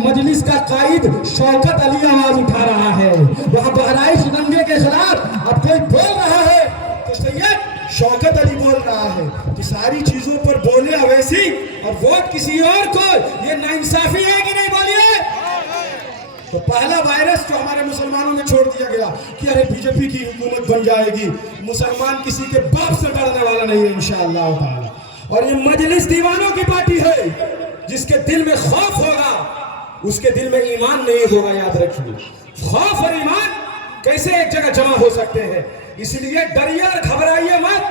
मजलिस का कायद शौकत अली आवाज उठा रहा है, वहां बहराइच दंगे के खिलाफ अब कोई बोल रहा है तो सैयद शौकत अली बोल रहा है कि सारी चीजों पर बोले अवैसी और वोट किसी और को, ये नाइंसाफी है कि नहीं? बोलिए। तो पहला वायरस जो हमारे मुसलमानों में छोड़ दिया गया कि अरे बीजेपी की हुकूमत बन जाएगी, मुसलमान किसी के बाप से डरने वाला नहीं है इंशाअल्लाह ताला। और ये मजलिस दीवानों की पार्टी है, जिसके दिल में खौफ होगा उसके दिल में ईमान नहीं होगा, याद रखिए। खौफ और ईमान कैसे एक जगह जमा हो सकते हैं? इसलिए डरिए और घबराइए मत।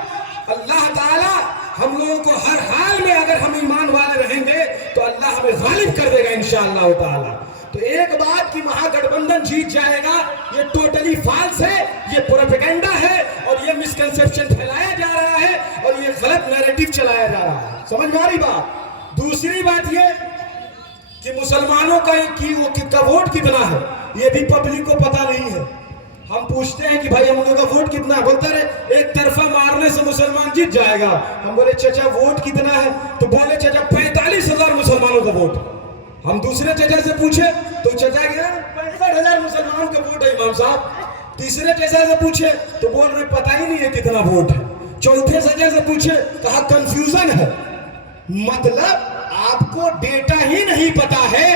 अल्लाह ताला हम लोगों को हर हाल में, अगर हम ईमान वाले रहेंगे तो अल्लाह हमें गालिब कर देगा इंशाअल्लाह ताला। तो एक बात कि महागठबंधन जीत जाएगा, ये टोटली फॉल्स है, ये प्रोपेगेंडा है और ये मिसकंसेप्शन फैलाया जा रहा है और ये गलत नैरेटिव चलाया जा रहा है। समझ में आ रही बात? दूसरी बात ये कि मुसलमानों का वोट कितना है ये भी पब्लिक को पता नहीं है। हम पूछते हैं कि भाई हम लोगों का वोट कितना है, बोलते रहे एक तरफा मारने से मुसलमान जीत जाएगा। हम बोले चाचा वोट कितना है, तो बोले चाचा 45,000 मुसलमानों का वोट। हम दूसरे चाचा से पूछे तो चाचा गया 65,000 मुसलमानों का वोट है इमाम साहब। तीसरे चाचा से पूछे तो बोल रहे पता ही नहीं है कितना वोट है। चौथे चाचा से पूछे, कहा कंफ्यूजन है। मतलब आपको डेटा ही नहीं पता है,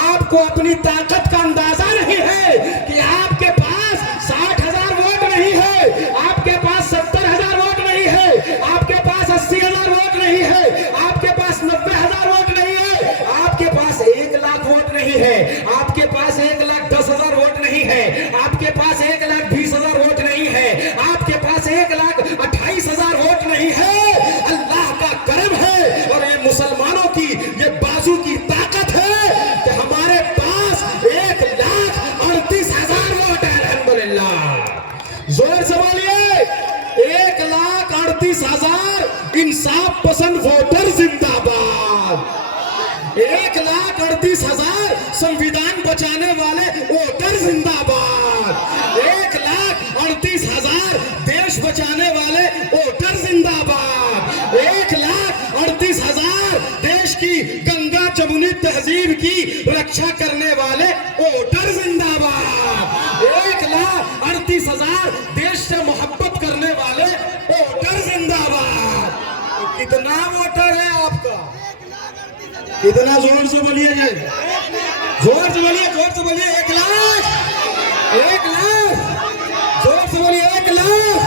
आपको अपनी ताकत का अंदाजा नहीं है कि आपके पास 60,000 वोट नहीं है, आपके पास 70,000 वोट नहीं है, आपके पास 80,000 वोट नहीं है, आपके पास 90,000 वोट नहीं है, आपके पास 1,00,000 वोट नहीं है, आपके पास 1,10,000 वोट नहीं है, आपके पास 1,20,000 वोट नहीं है, आपके पास 1,28,000 वोट नहीं है। अल्लाह का करम है और ये मुसलमानों की ये बाजू की ताकत है कि हमारे पास 1,38,000 वोट है। अल्हम्दुलिल्लाह, जोर से बोलिए 1,38,000 इंसाफ पसंद वोटर जिंदाबाद। 1,38,000 संविधान बचाने वाले वोटर जिंदाबाद। 1,38,000 देश बचाने वाले वोटर जिंदाबाद। 1,38,000 देश की गंगा जमुनी तहजीब की रक्षा करने वाले वोटर जिंदाबाद। 1,38,000 देश से मोहब्बत करने वाले वोटर जिंदाबाद। तो कितना वोटर है आपका? कितना? जोर से बोलिए, जोर से बोलिए, जोर से बोलिए। 1,00,000, 1,00,000, जोर से बोलिए 1,00,000,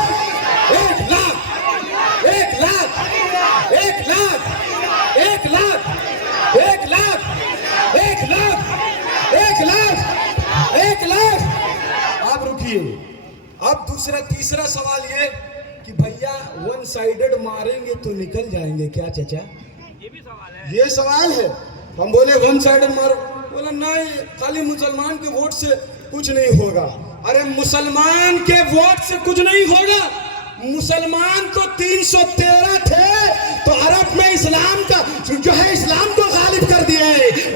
1,00,000, 1,00,000, 1,00,000, 1,00,000, 1,00,000, 1,00,000, 1,00,000, 1,00,000। आप रुकिए। अब दूसरा तीसरा सवाल ये कि भैया वन साइडेड मारेंगे तो निकल जाएंगे क्या चाचा? ये सवाल है। हम बोले वन साइडेड मारो, बोला नहीं खाली मुसलमान के वोट से कुछ नहीं होगा। अरे मुसलमान के वोट से कुछ नहीं होगा। मुसलमान तो 313 थे तो अरब में इस्लाम का जो है इस्लाम को गालिब कर दिए।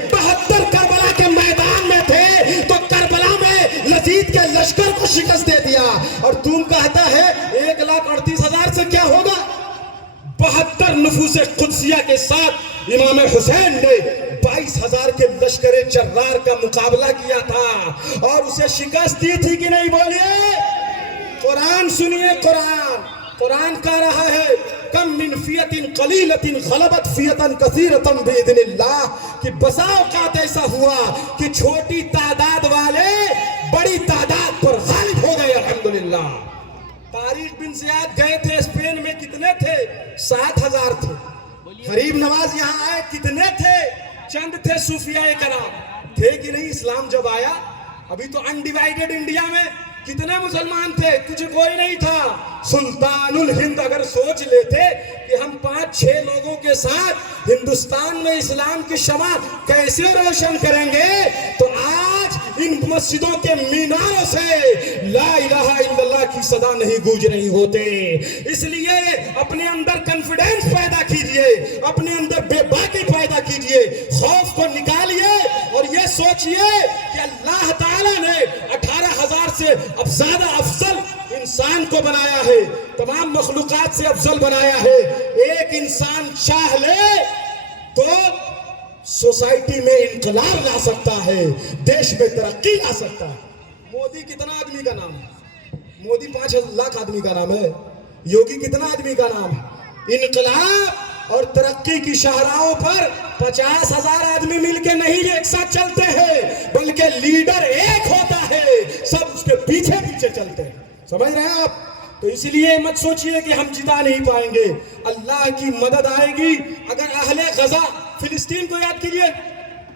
72 करबला के मैदान में थे तो करबला में यजीद के लश्कर को शिकस्त दे दिया। और तुम कहता है 1,38,000 से क्या होगा? 72 नफूसे कुदसिया के साथ इमाम हुसैन ने 22,000 के लश्कर जर्रार का मुकाबला किया था और उसे शिकस्त दी थी कि नहीं? बोलिए। कुरान सुनिए, कुरान कह रहा है कम मिन फियतिन कलीलतिन गलबत फियतन कसीरतन बिइज़्निल्लाह, कि बसा औकात ऐसा हुआ कि छोटी तादाद वाले बड़ी तादाद पर गालिब हो गए। अल्हम्दुलिल्लाह। तारिक बिन ज़ियाद गए थे स्पेन में, कितने थे? 7,000 थे। गरीब नवाज यहाँ आए, कितने थे? चंद थे। सूफिया कराम थे कि नहीं? इस्लाम जब आया अभी तो अनडिवाइडेड इंडिया में कितने मुसलमान थे? कुछ कोई नहीं था। सुल्तानुल हिंद अगर सोच लेते कि हम 5-6 लोगों के साथ हिंदुस्तान में इस्लाम की शमा कैसे रोशन करेंगे, तो आज इन मस्जिदों के मीनारों से ला इलाहा इल्लल्लाह की सदा नहीं गूंज रही होते। इसलिए अपने अंदर कॉन्फिडेंस पैदा कीजिए, अपने अंदर बेबाकी पैदा कीजिए, खौफ को निकालिए और ये सोचिए कि अल्लाह ताला ने 18,000 से अब ज्यादा अफजल इंसान को बनाया है, तमाम मखलूकात से अफजल बनाया है। एक इंसान चाह ले तो सोसाइटी में इंकलाब ला सकता है, देश में तरक्की ला सकता है। मोदी कितना आदमी का नाम है? मोदी 5 लाख आदमी का नाम है। योगी कितना आदमी का नाम है? इंकलाब और तरक्की की शाहराहों पर 50,000 आदमी मिलके नहीं एक साथ चलते हैं, बल्कि लीडर एक होता है, सब उसके पीछे पीछे चलते हैं। समझ रहे हैं आप? तो इसलिए मत सोचिए कि हम जिता नहीं पाएंगे, अल्लाह की मदद आएगी। अगर अहले गजा, फिलिस्तीन को याद कीजिए,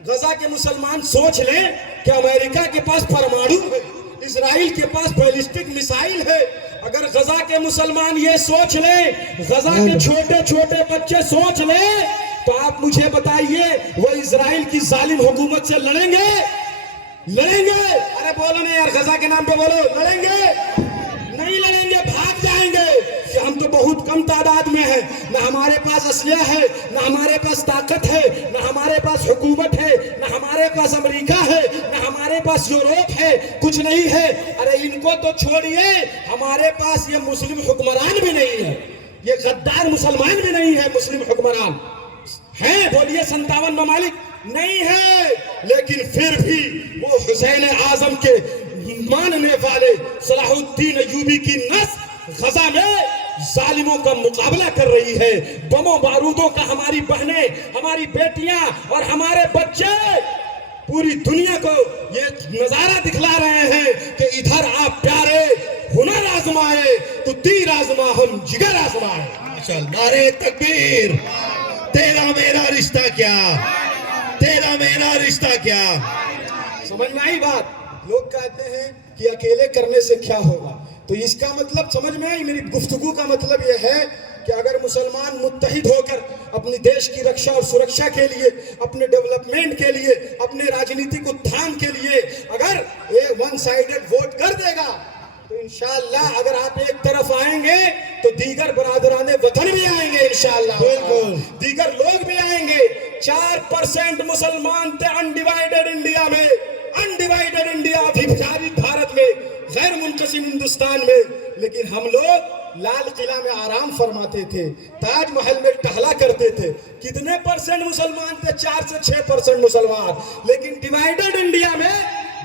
गजा के मुसलमान सोच लें कि अमेरिका के पास परमाणु है, इजराइल के पास बैलिस्टिक मिसाइल है। अगर गजा के मुसलमान ये सोच लें, गजा के छोटे छोटे बच्चे सोच लें, तो आप मुझे बताइए वो इजराइल की जालिम हुकूमत से लड़ेंगे? लड़ेंगे? अरे बोलो ना यार, गजा के नाम पे बोलो, लड़ेंगे? नहीं लड़ेंगे, भाग जाएंगे कि हम तो बहुत कम तादाद में है, ना हमारे पास असलिया है, ना हमारे पास ताकत है, ना हमारे पास हुकूमत है, ना हमारे पास अमेरिका है, ना हमारे पास यूरोप है, कुछ नहीं है। अरे इनको तो छोड़िए, हमारे पास ये मुस्लिम हुक्मरान भी नहीं है, ये गद्दार मुसलमान भी नहीं है। मुस्लिम हुक्मरान हैं, बोलिए 57 ममालिक नहीं है, लेकिन फिर भी वो हुसैन आजम के मानने वाले सलाहुद्दीन अय्यूबी की नस गजा में जालिमों का मुकाबला कर रही है। बमों बारूदों का हमारी बहनें, हमारी बेटियां और हमारे बच्चे पूरी दुनिया को ये नजारा दिखला रहे हैं कि इधर आप प्यारे हुनर आजमाए तो तीर आजमा हम जिगर आजमाए। नारे तकबीर। तेरा मेरा रिश्ता क्या, तेरा मेरा रिश्ता क्या। समझ में आई बात? लोग कहते हैं कि अकेले करने से क्या होगा, तो इसका मतलब समझ में आई? मेरी गुफ्तगू का मतलब यह है कि अगर मुसलमान मुत्तहिद होकर अपने देश की रक्षा और सुरक्षा के लिए, अपने डेवलपमेंट के लिए, अपने राजनीतिक उत्थान के लिए अगर ये वन साइडेड वोट कर देगा, तो इंशाअल्लाह अगर आप एक तरफ आएंगे तो दीगर बरादराने वतन भी आएंगे इंशाअल्लाह, दीगर लोग भी आएंगे। 4% मुसलमान थे अनडिवाइडेड इंडिया में, अनडिवाइडेड इंडिया, अभिभाजित भारत में, गैर मुनकसिम हिंदुस्तान में, लेकिन हम लोग लाल किला में आराम फरमाते थे, ताजमहल में टहला करते थे। कितने परसेंट मुसलमान थे? 4 से 6% मुसलमान। लेकिन डिवाइडेड इंडिया में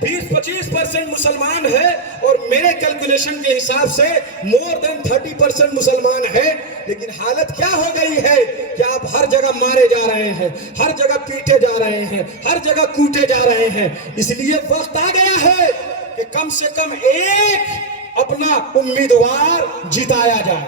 20-25% मुसलमान है, और मेरे कैलकुलेशन के हिसाब से मोर देन 30% मुसलमान है। लेकिन हालत क्या हो गई है कि आप हर जगह मारे जा रहे हैं, हर जगह पीटे जा रहे हैं, हर जगह कूटे जा रहे हैं। इसलिए वक्त आ गया है कि कम से कम एक अपना उम्मीदवार जिताया जाए।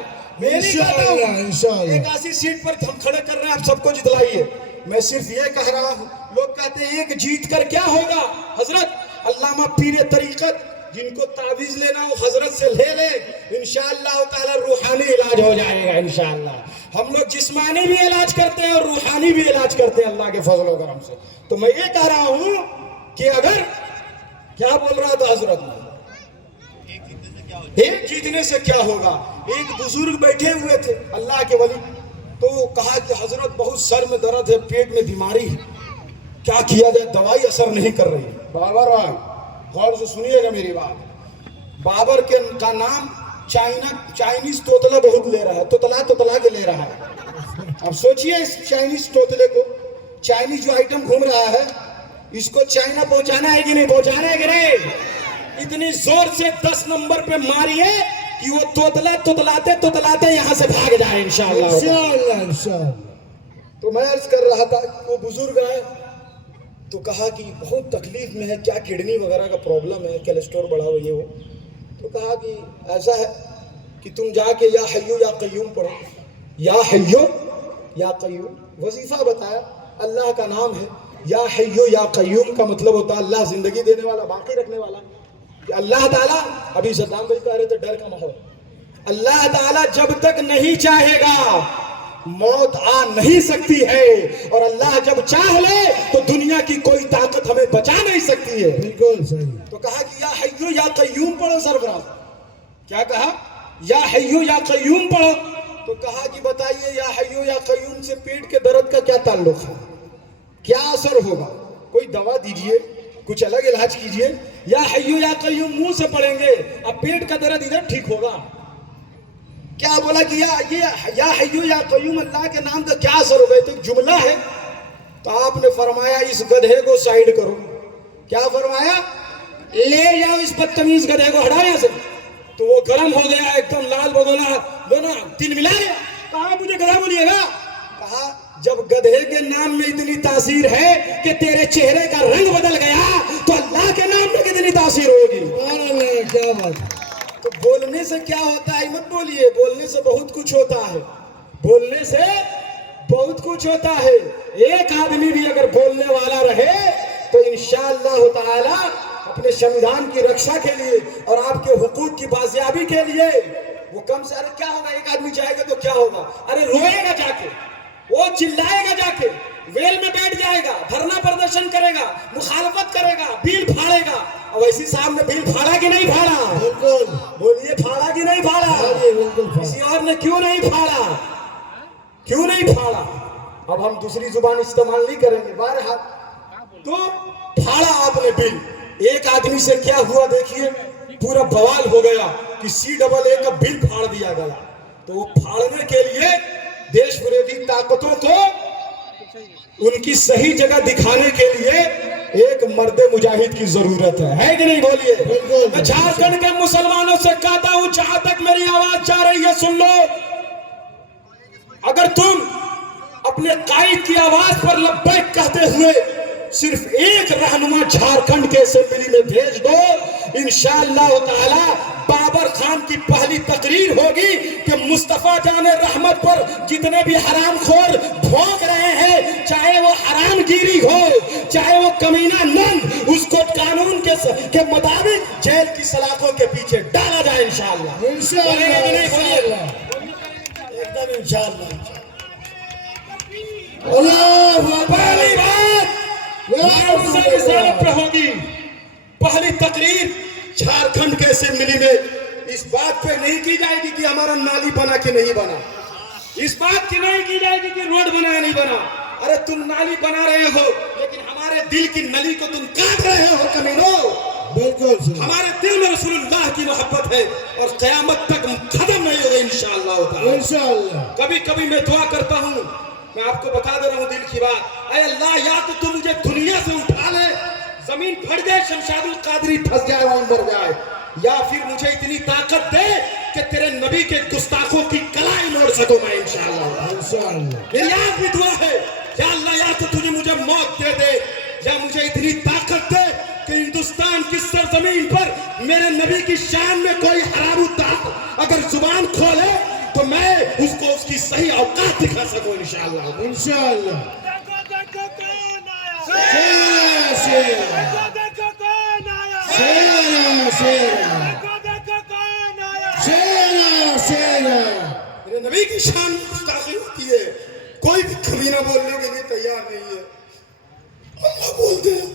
इंशाअल्लाह 81 सीट पर हम खड़े कर रहे हैं, आप सबको जितलाइए। मैं सिर्फ ये कह रहा हूँ, लोग कहते हैं एक जीत कर क्या होगा। हजरत अल्लामा पीर तरीकत, जिनको तावीज लेना हो हजरत से ले ले, इंशाअल्लाह ताला रूहानी इलाज हो जाएगा इंशाअल्लाह। हम लोग जिस्मानी भी इलाज करते हैं और रूहानी भी इलाज करते हैं अल्लाह के फजल व करम से। तो मैं ये कह रहा हूँ कि अगर, क्या बोल रहा था हजरत, एक जीतने से क्या होगा। एक बुजुर्ग बैठे हुए थे अल्लाह के वली, तो कहा कि हजरत बहुत सर में दर्द है, पेट में बीमारी है, क्या किया जाए, दवाई असर नहीं कर रही है। बाबर गौर से सुनिएगा मेरी बात। बाबर के का नाम चाइनीज तोतला बहुत ले रहा है, तोतला के ले रहा है। अब सोचिए इस चाइनीज तोतले को, चाइनीज जो आइटम घूम रहा है, इसको चाइना पहुंचाना है कि नहीं, पहुंचाना है कि नहीं? इतनी जोर से 10 नंबर पे मारिए कि वो तोतलाते यहाँ से भाग जाए इंशाअल्लाह। तो मैं अर्ज कर रहा था, वो बुजुर्ग आए तो कहा कि बहुत तकलीफ में है, क्या किडनी वगैरह का प्रॉब्लम है, कोलेस्ट्रॉल बढ़ा हुआ ये वो। तो कहा कि ऐसा है कि तुम जाके या हय्यो या कय्यूम पढ़ो, या हय्यो या कय्यूम। वजीफा बताया, अल्लाह का नाम है, या हय्यो या कय्यूम का मतलब होता है अल्लाह जिंदगी देने वाला, बाकी रखने वाला। अल्लाह ताला, अभी सद्दाम भाई कह रहे थे डर का माहौल, अल्लाह ताला जब तक नहीं चाहेगा मौत आ नहीं सकती है, और अल्लाह जब चाह ले तो दुनिया की कोई ताकत हमें बचा नहीं सकती है। बिल्कुल सही। तो कहा कि या हय्यो या कय्यूम पढ़ो सरफराज। क्या कहा? या हय्यो या कय्यूम पढ़ो। तो कहा कि बताइए या हय्यो या कय्यूम से पेट के दर्द का क्या ताल्लुक है, क्या असर होगा? कोई दवा दीजिए, कुछ अलग इलाज कीजिए। या हय्यो या कय्यूम मुंह से पढ़ेंगे, अब पेट का दर्द इधर ठीक होगा? क्या बोला कि या हय्यो या कय्यूम अल्लाह के नाम का क्या असर होगा? तो एक जुमला है, तो आपने फरमाया इस गधे को साइड करो। क्या फरमाया? ले जाओ इस बदतमीज गधे को, हटाओ यहाँ से। तो वो गर्म हो गया, एकदम लाल बगोला, दोनों तिल मिला गया। कहा मुझे गधा बोलिएगा? कहा जब गधे के नाम में इतनी तासीर है कि तेरे चेहरे का रंग बदल गया, तो अल्लाह के नाम में कितनी तासीर होगी। क्या बात। तो बोलने से क्या होता है मत बोलिए, बोलने से बहुत कुछ होता है, बोलने से बहुत कुछ होता है। एक आदमी भी अगर बोलने वाला रहे तो इंशाअल्लाह ताला अपने संविधान की रक्षा के लिए और आपके हुकूक की बाजियाबी के लिए वो कम से, अरे क्या होगा, एक आदमी जाएगा तो क्या होगा, अरे रोएगा जाके, वो चिल्लाएगा जाके, वेल में बैठ जाएगा, धरना प्रदर्शन करेगा, मुखालफत करेगा, बिल फाड़ेगा। और वैसी साहब ने बिल फाड़ा कि नहीं फाड़ा? बिल्कुल बोलिए, फाड़ा कि नहीं फाड़ा? किसी और ने क्यों नहीं फाड़ा? क्यों नहीं फाड़ा? अब हम दूसरी जुबान इस्तेमाल नहीं करेंगे। बहरहाल तो फाड़ा आपने बिल। एक आदमी से क्या हुआ देखिए, पूरा बवाल हो गया कि CAA का बिल फाड़ दिया गया। तो वो फाड़ने के लिए देश विरोधी ताकतों को उनकी सही जगह दिखाने के लिए एक मर्द मुजाहिद की जरूरत है कि नहीं? बोलिए। मैं झारखंड के मुसलमानों से कहता हूं, जहां तक मेरी आवाज जा रही है सुन लो, अगर तुम अपने कायद की आवाज पर लब्बैक कहते हुए सिर्फ एक रहनुमा झारखंड के असेंबली में भेज दो, इंशाअल्लाह ताला बाबर खान की पहली तकरीर होगी कि मुस्तफा जाने रहमत पर जितने भी हरामखोर भौंक रहे हैं, चाहे वो हरामगिरी हो, चाहे वो कमीना नन, उसको कानून के मुताबिक जेल की सलाखों के पीछे डाला जाए इंशाअल्लाह। एकदम इंशाअल्लाह। पहली बात होगी, पहली तकरीर झारखंड के असेंबली में इस बात पे नहीं की जाएगी कि हमारा नाली बना कि नहीं बना, इस बात की नहीं की जाएगी कि रोड बना या नहीं बना। अरे तुम नाली बना रहे हो लेकिन हमारे दिल की नली को तुम काट रहे हो कमीनो। बिल्कुल, हमारे दिल में रसूलुल्लाह की मोहब्बत है और क़यामत तक खत्म नहीं होगा इंशाअल्लाह। इंशाअल्लाह कभी कभी मैं दुआ करता हूँ, मैं आपको बता दे रहा हूँ दिल की बात, अरे अल्लाह या तो तू मुझे दुनिया से उठा ले, जमीन फट जाए, शमशादुल कादरी फंस जाए, वहां मर जाए, या फिर मुझे इतनी ताकत दे कि तेरे नबी के गुस्ताखों की कलाई मोड़ सकूं मैं इंशाअल्लाह। मेरी आज भी दुआ है, या अल्लाह या तो तुझे मुझे मौत दे दे या मुझे इतनी ताकत दे कि हिंदुस्तान की सरजमीन पर मेरे नबी की शान में कोई हराम अगर जुबान खोले तो मैं उसको उसकी सही औकात दिखा सकूं इंशाअल्लाह। इंशाअल्लाह मेरे नबी की शान गुस्ताखी होती है, कोई भी कमीना बोलने के लिए तैयार नहीं है। अल्लाह बोलते हैं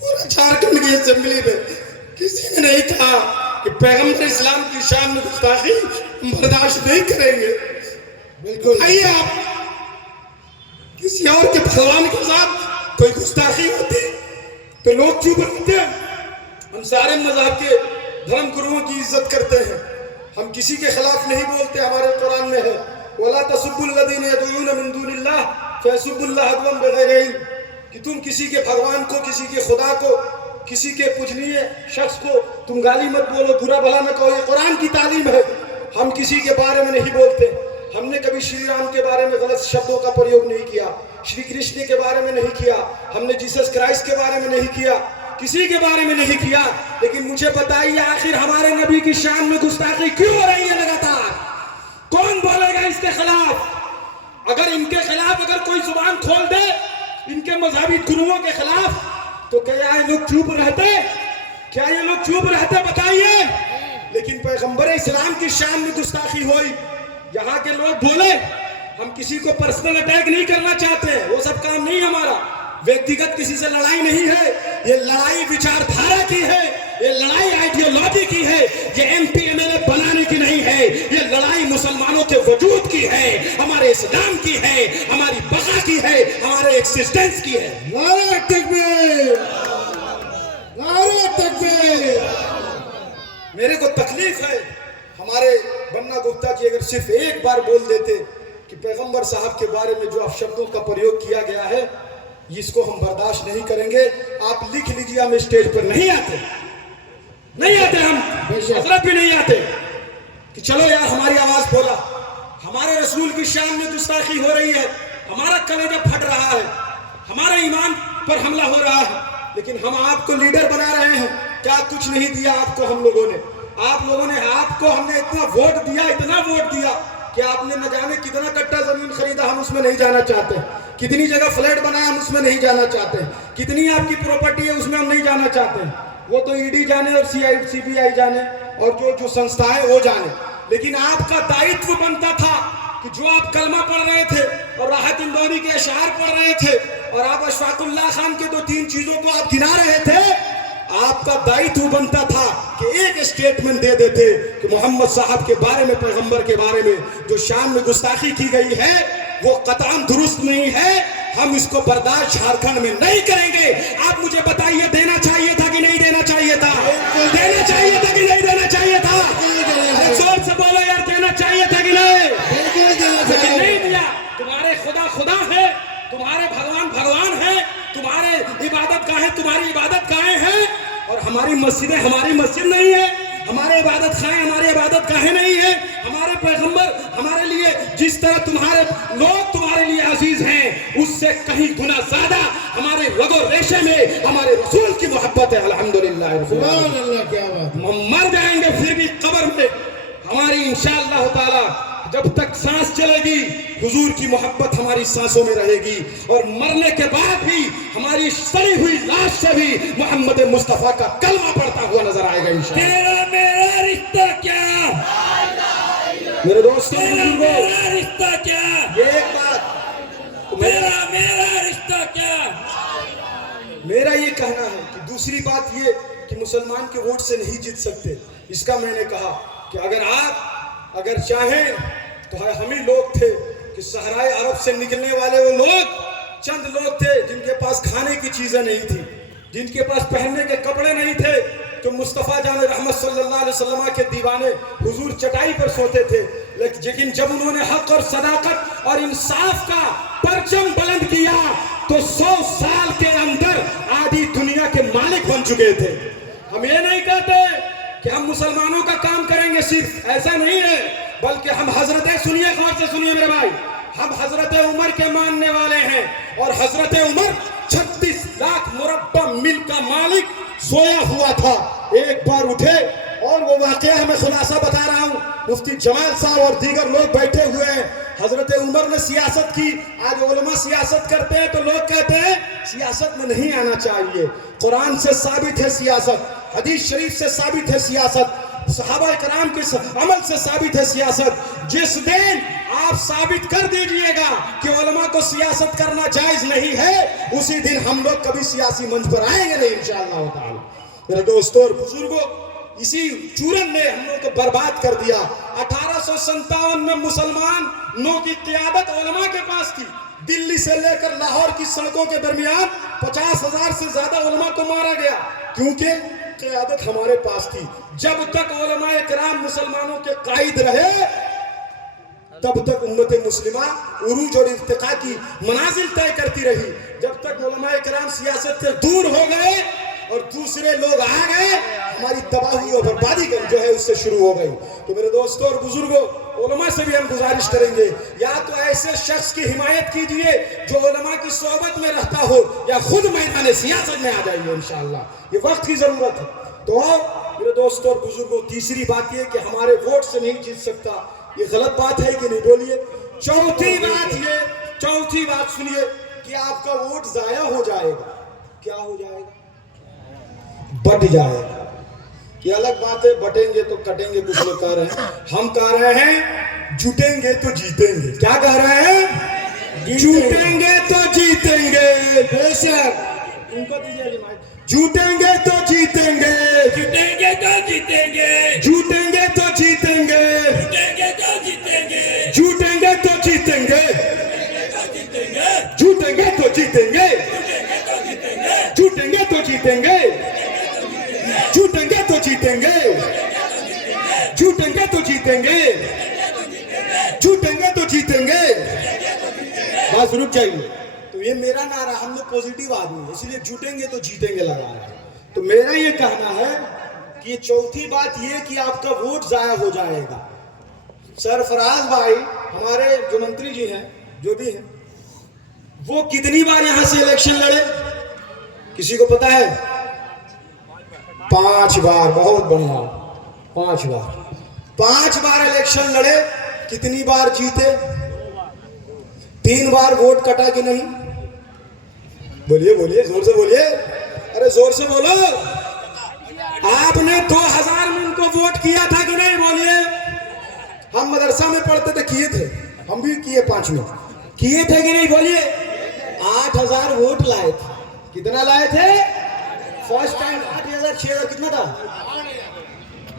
पूरा झारखंड की असेंबली में किसी ने नहीं कहा कि पैगंबर इस्लाम की शान में गुस्ताखी बर्दाश्त नहीं करेंगे। बिल्कुल आइए, आप किसी और के भगवान के साथ कोई गुस्ताखी होती तो लोग चुप रहते। हम सारे मजहब के धर्म गुरुओं की इज्जत करते हैं, हम किसी के खिलाफ नहीं बोलते। हमारे कुरान में है, वला तसुब्बुल्लज़ीना यदऊना मिन दूनिल्लाह फयसुब्बुल्लाह अदवन बिगैर इल्म, कि तुम किसी के भगवान को, किसी के खुदा को, किसी के पूजनीय शख्स को तुम गाली मत बोलो, बुरा भला न कहो। ये कुरान की तालीम है। हम किसी के बारे में नहीं बोलते। हमने कभी श्री राम के बारे में गलत शब्दों का प्रयोग नहीं किया, श्री कृष्ण के बारे में नहीं किया, हमने जीसस क्राइस्ट के बारे में नहीं किया, किसी के बारे में नहीं किया। लेकिन मुझे बताइए, आखिर हमारे नबी की शान में गुस्ताखी क्यों हो रही है लगातार? कौन बोलेगा इसके खिलाफ? अगर इनके खिलाफ अगर कोई जुबान खोल दे, इनके मजहबी गुरुओं के खिलाफ, तो क्या ये लोग चुप रहते? क्या ये लोग चुप रहते? बताइए। लेकिन पैगंबर इस्लाम की शान में गुस्ताखी हुई, यहाँ के लोग बोले हम किसी को पर्सनल अटैक नहीं करना चाहते, वो सब काम नहीं हमारा, व्यक्तिगत किसी से लड़ाई नहीं है, ये लड़ाई विचारधारा की है, ये लड़ाई आइडियोलॉजी की है, ये MP MLA बनाने की नहीं है, ये लड़ाई मुसलमानों के वजूद की है, हमारे इस्लाम की है, हमारी बका की है, हमारे एक्सिस्टेंस की है। नारे तकबीर, नारे तकबीर। मेरे को तकलीफ है हमारे बन्ना गुप्ता की, अगर सिर्फ एक बार बोल देते कि पैगंबर साहब के बारे में जो अपशब्दों का प्रयोग किया गया है, इसको हम बर्दाश्त नहीं करेंगे। आप लिख लीजिए, हम स्टेज पर नहीं आते, नहीं आते, हम हजरत भी नहीं आते कि चलो यार हमारी आवाज बोला, हमारे रसूल की शान में गुस्ताखी हो रही है, हमारा कलेजा फट रहा है, हमारे ईमान पर हमला हो रहा है, लेकिन हम आपको लीडर बना रहे हैं। क्या कुछ नहीं दिया आपको हम लोगों ने, आप लोगों ने, आपको हमने इतना वोट दिया, इतना वोट दिया कि आपने न जाने कितना कट्टा जमीन खरीदा, हम उसमें नहीं जाना चाहते, कितनी जगह फ्लैट बनाया, हम उसमें नहीं जाना चाहते, कितनी आपकी प्रॉपर्टी है उसमें हम नहीं जाना चाहते। वो तो ईडी जाने और CBI जाने और जो संस्थाएं वो जाने, लेकिन आपका दायित्व बनता था कि जो आप कलमा पढ़ रहे थे और राहत इंदौरी के अशआर पढ़ रहे थे और आप अशफाकुल्लाह खान के 2-3 चीजों को आप गिना रहे थे, आपका दायित्व बनता था कि एक स्टेटमेंट दे देते कि मोहम्मद साहब के बारे में, पैगंबर के बारे में जो शान में गुस्ताखी की गई है वो कतई दुरुस्त नहीं है, हम इसको बर्दाश्त झारखंड में नहीं करेंगे। आप मुझे बताइए, देना चाहिए था कि नहीं देना चाहिए था? देना चाहिए था कि नहीं देना चाहिए था? जोर से बोलो यार, देना चाहिए था कि नहीं? लेकिन नहीं दिया। तुम्हारे खुदा खुदा है, तुम्हारे भगवान भगवान है, तुम्हारे इबादत गाहें तुम्हारी इबादत गाहें हैं, और हमारी मस्जिदें हमारी मस्जिद नहीं है, हमारे इबादत खाएं हमारे इबादत गाहें नहीं है। हमारे पैगंबर हमारे लिए जिस तरह तुम्हारे लोग तुम्हारे लिए अजीज हैं, उससे कहीं गुना ज्यादा हमारे रगो रेशे में हमारे रसूल की मोहब्बत है। अल्हम्दुलिल्लाह, क्या बात। हम मर जाएंगे फिर भी कब्र में हमारी इंशाअल्लाह ताला जब तक सांस चलेगी हुजूर की मोहब्बत हमारी सांसों में रहेगी, और मरने के बाद भी हमारी सड़ी हुई लाश से भी मोहम्मद मुस्तफा का कलमा पढ़ता हुआ नजर आएगा इंशाअल्लाह। तेरा मेरा रिश्ता क्या, मेरे दोस्तों मेरा रिश्ता क्या, एक बात, मेरा रिश्ता क्या। मेरा ये कहना है कि दूसरी बात ये कि मुसलमान के वोट से नहीं जीत सकते। इसका मैंने कहा कि अगर चाहें तो हम ही लोग थे कि सहराए अरब से निकलने वाले वो लोग चंद लोग थे जिनके पास खाने की चीजें नहीं थी, जिनके पास पहनने के कपड़े नहीं थे, तो मुस्तफ़ा जान रहमत सल्लल्लाहु अलैहि वसल्लम के दीवाने हुजूर चटाई पर सोते थे। लेकिन जब उन्होंने हक और सदाकत और इंसाफ का परचम बुलंद किया तो 100 साल के अंदर आधी दुनिया के मालिक बन चुके थे। हम ये नहीं कहते कि हम मुसलमानों का काम करेंगे सिर्फ, ऐसा नहीं है, बल्कि हम हजरत, सुनिए गौर से सुनिए मेरे भाई, हम हजरत उमर के मानने वाले हैं, और हजरत उमर 36 लाख मुरब्बा मील का मालिक सोया हुआ था, एक बार उठे, और वो वाकया मैं खुलासा बता रहा हूँ, मुफ्ती जमाल साहब और दीगर लोग बैठे हुए हैं। हजरत उमर ने सियासत की। आज उलमा सियासत करते हैं तो लोग कहते हैं सियासत में नहीं आना चाहिए। कुरान से साबित है सियासत, हदीस शरीफ से साबित है सियासत, सहाबा कराम के अमल से साबित है सियासत। जिस दिन आप साबित कर दीजिएगा कि उलमा को सियासत करना जायज नहीं है, उसी दिन हम लोग कभी सियासी मंच पर आएंगे नहीं इंशाअल्लाह ताला। मेरे दोस्तों और बुजुर्गों, इसी चूरन ने हम लोग को बर्बाद कर दिया। 1857 में मुसलमानों की क़यादत उलमा के पास थी। दिल्ली से लेकर लाहौर की सड़कों के दरमियान 50,000 से ज्यादा उलमा को मारा गया, क्योंकि क़यादत हमारे पास थी। जब तक उलमाए किराम मुसलमानों के कायद रहे, तब तक उम्मत मुस्लिमा उरूज और इर्तिका की मनाजिल तय करती रही। जब तक उलमाए किराम सियासत से दूर हो गए और दूसरे लोग आ गए, हमारी तबाही और बर्बादी जो है उससे शुरू हो गई। तो मेरे दोस्तों और बुजुर्गों, उलमा से भी हम गुजारिश करेंगे, या तो ऐसे शख्स की हिमायत कीजिए जो उलमा की सोहबत में रहता हो, या खुद मैदान सियासत में आ जाइए इंशाअल्लाह। ये वक्त की जरूरत है। तो मेरे दोस्तों और बुजुर्गों, तीसरी बात ये कि हमारे वोट से नहीं जीत सकता, ये गलत बात है कि नहीं, बोलिए। चौथी बात सुनिए कि आपका वोट जाया हो जाएगा। क्या हो जाएगा? बट जाएगा। ये अलग बात है, बटेंगे तो कटेंगे, कुछ लोग कह रहे हैं। हम कह रहे हैं जुटेंगे तो जीतेंगे। क्या कह रहे हैं? जुटेंगे तो जीतेंगे। बेशक उनको दीजिए माइक। जुटेंगे तो जीतेंगे, जुटेंगे तो जीतेंगे, जुटेंगे तो जीतेंगे, जुटेंगे तो जीतेंगे, जुटेंगे तो जीतेंगे, जुटेंगे तो जीतेंगे, जुटेंगे तो जीतेंगे, झूठेंगे तो जीतेंगे, झूठेंगे तो जीतेंगे, झूठेंगे तो जीतेंगे। बस रुक जाइए। तो ये मेरा नारा, हम लोग पॉजिटिव आदमी हैं, इसलिए जुटेंगे तो जीतेंगे लगा है। तो मेरा ये कहना है कि ये चौथी बात ये कि आपका वोट जाया हो जाएगा। सरफराज भाई हमारे जो मंत्री जी हैं, जो भी हैं, वो कितनी बार यहां से इलेक्शन लड़े, किसी को पता है? 5 बार। बहुत बढ़िया, 5 बार। 5 बार इलेक्शन लड़े, कितनी बार जीते? 3 बार वोट कटा कि नहीं? बोलिए बोलिए, जोर से बोलिए, अरे जोर से बोलो। आपने 2000 में उनको वोट किया था कि नहीं? बोलिए। हम मदरसा में पढ़ते थे, किए थे, हम भी किए, 5 में किए थे कि नहीं? बोलिए। 8000 वोट लाए थे। कितना लाए थे? फर्स्ट टाइम 8000, 6000 कितना था?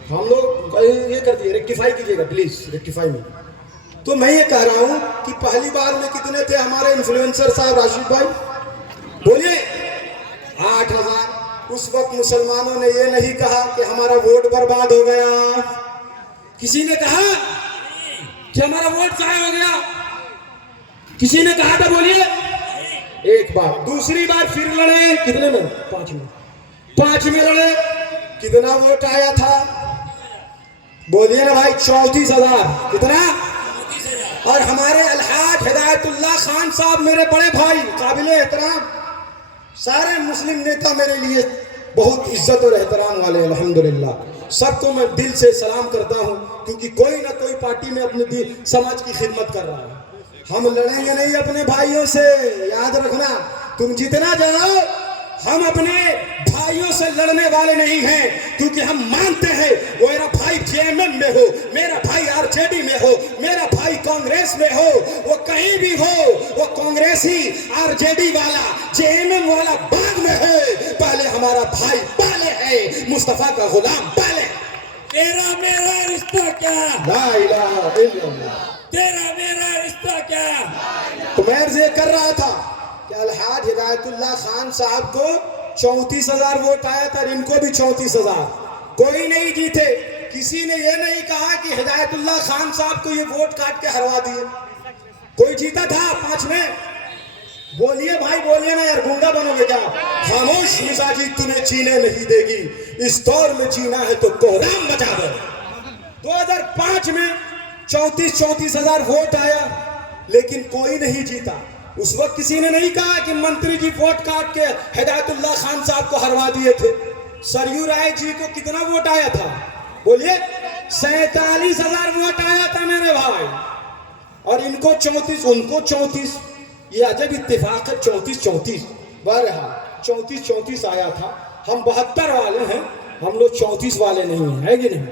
हम लोग ये कर दिए, रेक्टिफाई कीजिएगा प्लीज, रेक्टिफाई में। तो मैं ये कह रहा हूं कि पहली बार में कितने थे हमारे इन्फ्लुएंसर साहब राशिद भाई? बोलिए। 8000। उस वक्त मुसलमानों ने ये नहीं कहा कि हमारा वोट बर्बाद हो गया। किसी ने कहा कि हमारा वोट जाया हो गया? किसी ने कहा था? बोलिए। एक बार। दूसरी बार फिर लड़े, कितने में? 5 में। 5 में लड़े, कितना वोट आया था? बोलिए ना भाई, 34,000। कितना? और हमारे अलहाज हिदायतुल्लाह खान साहब, मेरे बड़े भाई, काबिल एहतराम, सारे मुस्लिम नेता मेरे लिए बहुत इज्जत और एहतराम वाले, अल्हम्दुलिल्लाह। सबको मैं दिल से सलाम करता हूं, क्योंकि कोई ना कोई पार्टी में अपने दिल समाज की खिदमत कर रहा है। हम लड़ेंगे नहीं अपने भाइयों से, याद रखना। तुम जितना जाओ, हम अपने भाइयों से लड़ने वाले नहीं हैं, क्योंकि हम मानते हैं वो मेरा भाई जेएमएम में हो, मेरा भाई आरजेडी में हो, मेरा भाई कांग्रेस में हो, वो कहीं भी हो, वो कांग्रेसी, आरजेडी वाला, जेएमएम वाला बाद में है, पहले हमारा भाई पहले है, मुस्तफा का गुलाम पहले। तेरा मेरा रिश्ता क्या? ला इलाहा इल्लल्लाह। तेरा मेरा रिश्ता क्या? तो मैं ये कर रहा था कि अलहाज हिदायतुल्लाह खान साहब को 34,000 वोट आया था, इनको भी 34,000। कोई नहीं जीते। किसी ने ये नहीं कहा कि हिदायतुल्लाह खान साहब को ये वोट काट के हरवा दिए। कोई जीता था 5 में? बोलिए भाई, बोलिए ना यार, गूंगा बनोगे क्या? खामोश मिजाजी तुम्हें जीने नहीं देगी, इस दौर में जीना है तो कोहराम मचा दो। 2005 में 34,000 वोट आया, लेकिन कोई नहीं जीता। उस वक्त किसी ने नहीं कहा कि मंत्री जी वोट काट के हिदायतुल्लाह खान साहब को हरवा दिए थे। सरयू राय जी को कितना वोट आया था? बोलिए। 47,000 वोट आया था मेरे भाई, और इनको 34, उनको 34। ये अजब इत्तेफाक है, 34-34। बहरहाल 34-34 आया था। हम 72 वाले हैं, हम लोग 34 वाले नहीं हैं, है कि नहीं?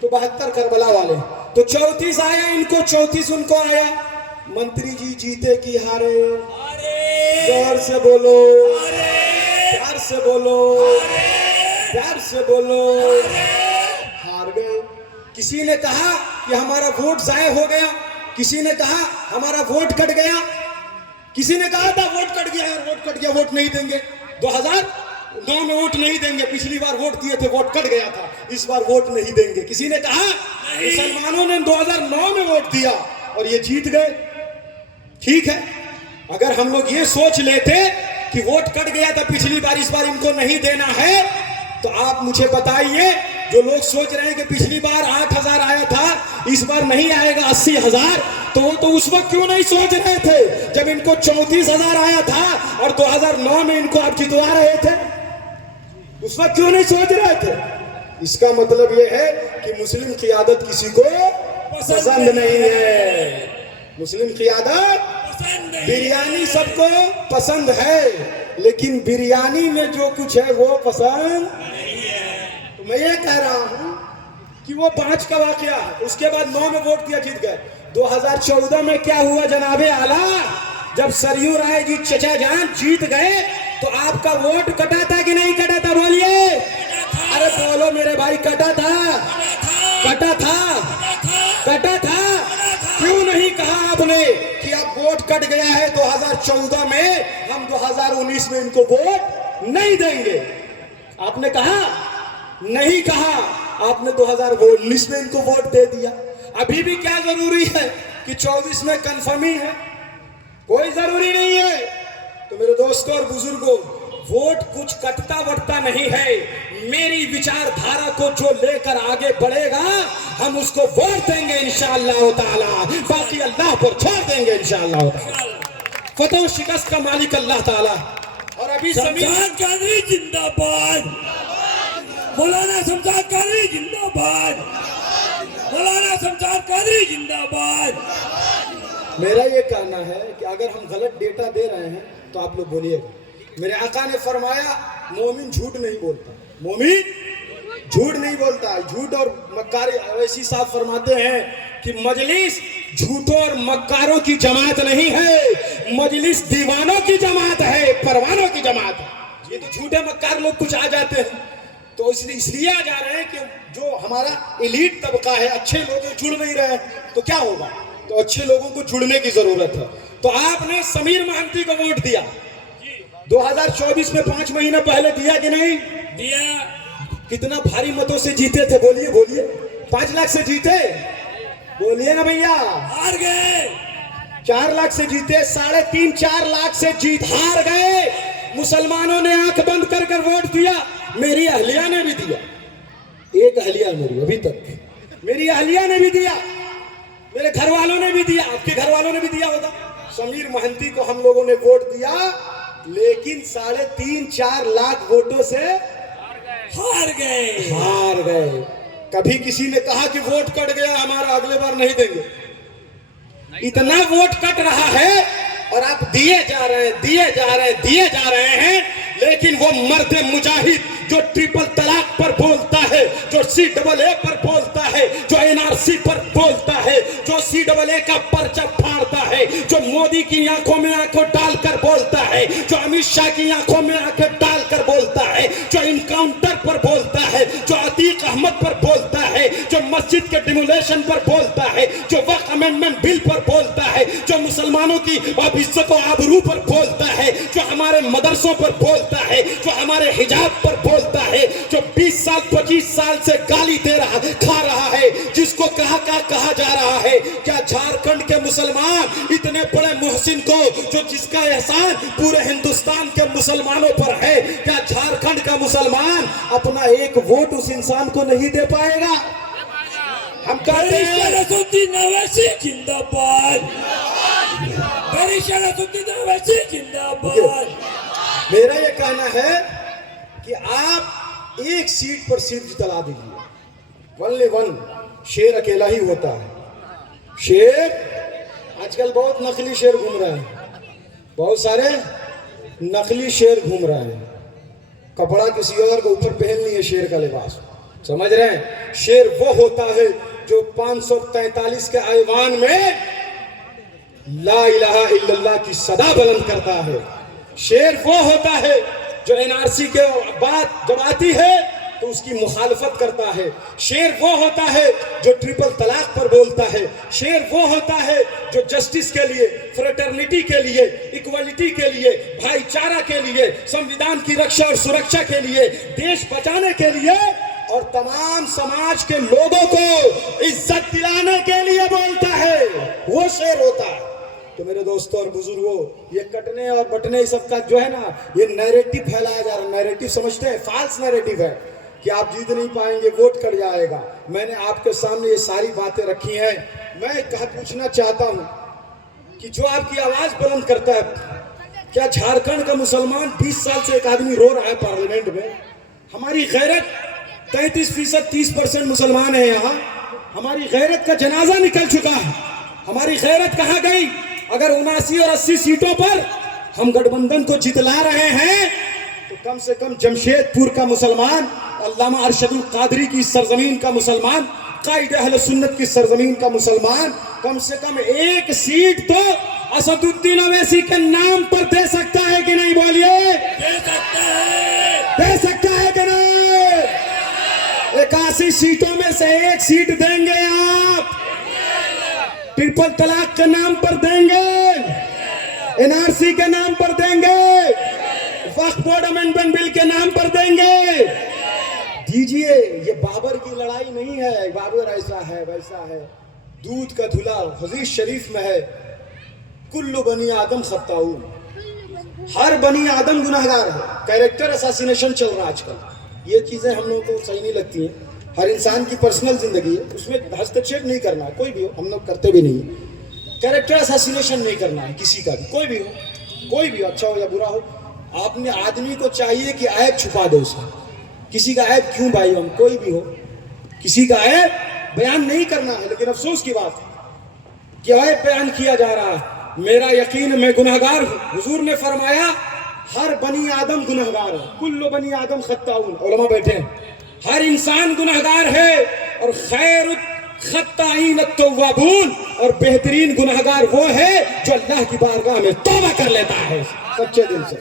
तो 72 करबला वाले। तो 34 आया इनको, 34 उनको आया। मंत्री जी जीते कि हारे? जोर से बोलो, प्यार से बोलो, प्यार से बोलो। हार गए। किसी ने कहा कि हमारा वोट जाया हो गया, किसी ने कहा हमारा वोट कट गया, किसी ने कहा था वोट कट गया, वोट कट गया, वोट नहीं देंगे। 2009 में वोट नहीं देंगे, पिछली बार वोट दिए थे, वोट कट गया था, इस बार वोट नहीं देंगे। किसी ने कहा, मुसलमानों ने 2009 में वोट दिया और ये जीत गए। ठीक है, अगर हम लोग ये सोच लेते कि वोट कट गया था पिछली बार, इस बार इनको नहीं देना है, तो आप मुझे बताइए, जो लोग सोच रहे हैं कि पिछली बार 8,000 आया था, इस बार नहीं आएगा 80,000, तो वो तो उस वक्त क्यों नहीं सोच रहे थे जब इनको 34,000 आया था और 2009 में इनको आप जितवा रहे थे? उस वक्त क्यों नहीं सोच रहे थे? इसका मतलब ये है कि मुस्लिम क़ियादत किसी को पसंद नहीं है। मुस्लिम क़ियादत, बिरयानी सबको पसंद है, लेकिन बिरयानी में जो कुछ है वो पसंद नहीं है। तो मैं ये कह रहा हूं कि वो 5 का वाकया है, उसके बाद 9 में वोट दिया, जीत गए। 2014 में क्या हुआ जनाबे आला? जब सरयू राय जी चचा जान जीत गए, तो आपका वोट कटा था कि नहीं कटा था? बोलिए। अरे बोलो मेरे भाई, कटा था? कटा था? कटा था? क्यों नहीं कहा आपने कि अब वोट कट गया है 2014 में, हम 2019 में इनको वोट नहीं देंगे? आपने कहा? नहीं कहा। आपने 2019 में इनको वोट दे दिया। अभी भी क्या जरूरी है कि 24 में कंफर्म ही है? कोई जरूरी नहीं है। तो मेरे दोस्तों और बुजुर्गों, वोट कुछ कटता वटता नहीं है। मेरी विचारधारा को जो लेकर आगे बढ़ेगा हम उसको वोट देंगे इंशाअल्लाह ताला, बाकी अल्लाह पर छोड़ देंगे इंशाअल्लाह ताला। फतह शिकस्त का मालिक अल्लाह ताला। और अभी शमशाद कादरी जिंदाबाद, मौलाना शमशाद कादरी जिंदाबाद, मौलाना शमशाद कादरी जिंदाबाद। मेरा ये कहना है कि अगर हम गलत डेटा दे रहे हैं तो आप लोग बोलिएगा। मेरे आका ने फरमाया मोमिन झूठ नहीं बोलता, मोमिन झूठ नहीं बोलता। झूठ और मक्कार, वैसी साहब फरमाते हैं कि मजलिस झूठों और मक्कारों की जमात नहीं है, मजलिस दीवानों की जमात है, परवानों की जमात है। ये तो झूठे मक्कार लोग कुछ आ जाते हैं, तो इसलिए आ जा रहे हैं कि जो हमारा एलीट तबका है, अच्छे लोग जुड़ नहीं रहे, तो क्या होगा? तो अच्छे लोगों को जुड़ने की जरूरत है। तो आपने समीर महंती को वोट दिया 2024 में, 5 महीने पहले दिया कि नहीं दिया? कितना भारी मतों से जीते थे? बोलिए बोलिए। 5 लाख से जीते? बोलिए ना भैया। हार गए। 4 लाख से जीते, 3.5-4 लाख से जीत हार गए। मुसलमानों ने आंख बंद कर कर वोट दिया। मेरी अहलिया ने भी दिया, एक अहलिया मेरी अभी तक, मेरी अहलिया ने भी दिया, मेरे घर वालों ने भी दिया, आपके घर वालों ने भी दिया होगा। समीर महंती को हम लोगों ने वोट दिया, लेकिन 3.5-4 लाख वोटों से हार गए। हार गए। कभी किसी ने कहा कि वोट कट गया हमारा, अगले बार नहीं देंगे। इतना वोट कट रहा है और आप दिए जा रहे हैं, दिए जा रहे हैं, दिए जा रहे हैं। लेकिन वो मर्द मुजाहिद जो ट्रिपल तलाक पर बोलता है, जो CAA पर बोलता है, जो NRC पर बोलता है, जो CAA का पर्चा फाड़ता है, जो मोदी की आंखों में आंखों डालकर बोलता है, जो अमित शाह की आंखों में आंखें डालकर बोलता है, जो इनकाउंटर पर बोलता है, जो अतीक अहमद पर बोलता है, जो मस्जिद के डिमोलेशन पर बोलता है, जो वक्फ अमेंडमेंट बिल पर बोलता है, जो मुसलमानों की इज्जत और आबरू पर बोलता है, जो हमारे मदरसों पर बोलता है, जो हमारे हिजाब पर बोलता है, जो 20 साल 25 साल से गाली दे रहा खा रहा है, जिसको कहा जा रहा है। क्या झारखंड के मुसलमान इतने बड़े मोहसिन को, जो जिसका एहसान पूरे हिंदुस्तान के मुसलमानों पर है, क्या झारखंड का मुसलमान अपना एक वोट उस इंसान को नहीं दे पाएगा? हम कहते हैं शरफुद्दीन ओवैसी जिंदाबाद, शरफुद्दीन ओवैसी जिंदाबाद। मेरा ये कहना है कि आप एक सीट पर सीट जितला दीजिए, ओनली वन। शेर अकेला ही होता है। शेर आजकल बहुत नकली शेर घूम रहे हैं, बहुत सारे नकली शेर घूम रहे हैं। कपड़ा किसी और के ऊपर पहन लिए शेर का लिबास, समझ रहे हैं? शेर वो होता है जो 543 के ऐवान में ला इलाहा इल्लल्लाह की सदा बुलंद करता है। शेर वो होता है जो NRC के बात जब आती है तो उसकी मुखालफत करता है। शेर वो होता है जो ट्रिपल तलाक पर बोलता है। शेर वो होता है जो जस्टिस के लिए, फ्रेटर्निटी के लिए, इक्वलिटी के लिए, भाईचारा के लिए, संविधान की रक्षा और सुरक्षा के लिए, देश बचाने के लिए और तमाम समाज के लोगों को इज्जत दिलाने के लिए बोलता है। वो शेर होता है। तो मेरे दोस्तों और बुजुर्गों, ये कटने और बटने सबका जो है ना, ये नैरेटिव फैलाया जा रहा है। नैरेटिव समझते हैं? फाल्स नैरेटिव है कि आप जीत नहीं पाएंगे, वोट कट जाएगा। मैंने आपके सामने ये सारी बातें रखी हैं। मैं पूछना चाहता हूं कि जो आपकी आवाज बुलंद करता है, क्या झारखंड का मुसलमान 20 साल से एक आदमी रो रहा है पार्लियामेंट में? हमारी गैरत 33% 30% मुसलमान है यहाँ। हमारी गैरत का जनाजा निकल चुका है। हमारी गैरत कहाँ गई? अगर 79 और 80 सीटों पर हम गठबंधन को जितला रहे हैं तो कम से कम जमशेदपुर का मुसलमान, अल्लामा अरशदुल कादरी की सरजमीन का मुसलमान, कायदे अहले सुन्नत की सरजमीन का मुसलमान कम से कम एक सीट तो असदुद्दीन ओवैसी के नाम पर दे सकता है कि नहीं? बोलिए। दे सकता है। दे सकता है कि नहीं? 81 सीटों में से एक सीट देंगे आप? ट्रिपल तलाक के नाम पर देंगे? NRC के नाम पर देंगे? वक्फ बोर्ड अमेंडमेंट बिल के नाम पर देंगे? दीजिए। ये बाबर की लड़ाई नहीं है। बाबर ऐसा है वैसा है, दूध का धुला हदीस शरीफ में है। कुल्लु बनी आदम खत्ताऊन, हर बनी आदम गुनाहगार है। कैरेक्टर असैसिनेशन चल रहा है आजकल। ये चीजें हम लोगों को सही नहीं लगती हैं। हर इंसान की पर्सनल जिंदगी है, उसमें हस्तक्षेप नहीं करना है, कोई भी हो, हम लोग करते भी नहीं है। कैरेक्टर असैसिनेशन नहीं करना है किसी का भी, कोई भी हो, अच्छा हो या बुरा हो। आपने आदमी को चाहिए कि ऐब छुपा दे उसका। किसी का ऐब क्यों भाई, हम कोई भी हो, किसी का ऐब बयान नहीं करना है। लेकिन अफसोस की बात है कि ऐब बयान किया जा रहा है। मेरा यकीन, मैं गुनहगार हूं। हुजूर ने फरमाया हर बनी आदम गुनहगार है, कुल्लु बनी आदम खत्ताऊन। उलमा बैठे हैं, हर इंसान गुनहगार है और खैर खत्ताईन अत्तवाबून, और बेहतरीन गुनहगार वो है जो अल्लाह की बारगाह में तौबा कर लेता है सच्चे दिल से।